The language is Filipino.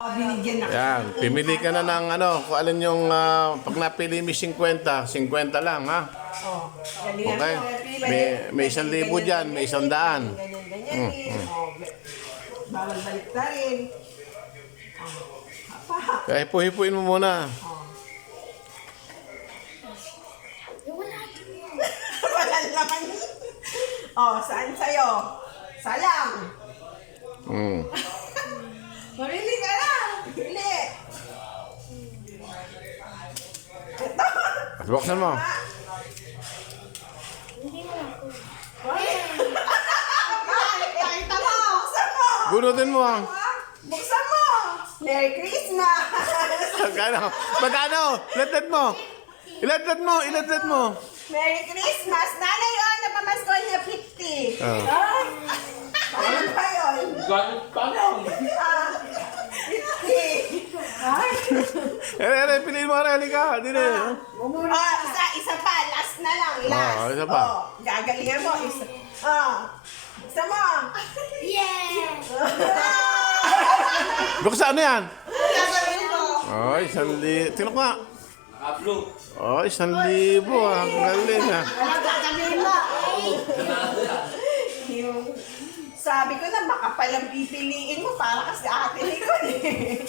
Binigyan na. Yan, pimili ka na ng ano, kung alin yung pag napili mo 50, 50 lang ha. Oh, galingan Okay. mo. May 1,000 dyan, may 100. Ganyan, Oh, bawal balik na rin. Apa. Kaya hipu-hipuin mo muna. Wala naman. Oh, saan sa'yo? Sayang. Mm. Mamili ka na. Pili. Ito. At buksan mo. Pakita mo. Buksan mo. Bunutin mo. Buksan mo. Merry Christmas. Magkano? Magkano? Ilatlet mo. Ilatlet mo. Ilatlet mo. Merry Christmas. Nanay, napamasko niya 50. Oh. Ah, paano ba yun? Ganit pa lang. 50. Ay. Piliin mo ka. Halika. Dili. Isa pa. Last na lang. Last. Isa pa. Gagalingan mo. Isa mo. Yeah! Buksan ano yan? Gagawin mo. Ay, 1,000. Tingnan ko nga. Naka-blue. Ay, 1,000 ah. Ang galing ah. Ano gagawin mo? Yung sabi ko na makapal ang pipiliin mo para kasi ate ni ko eh.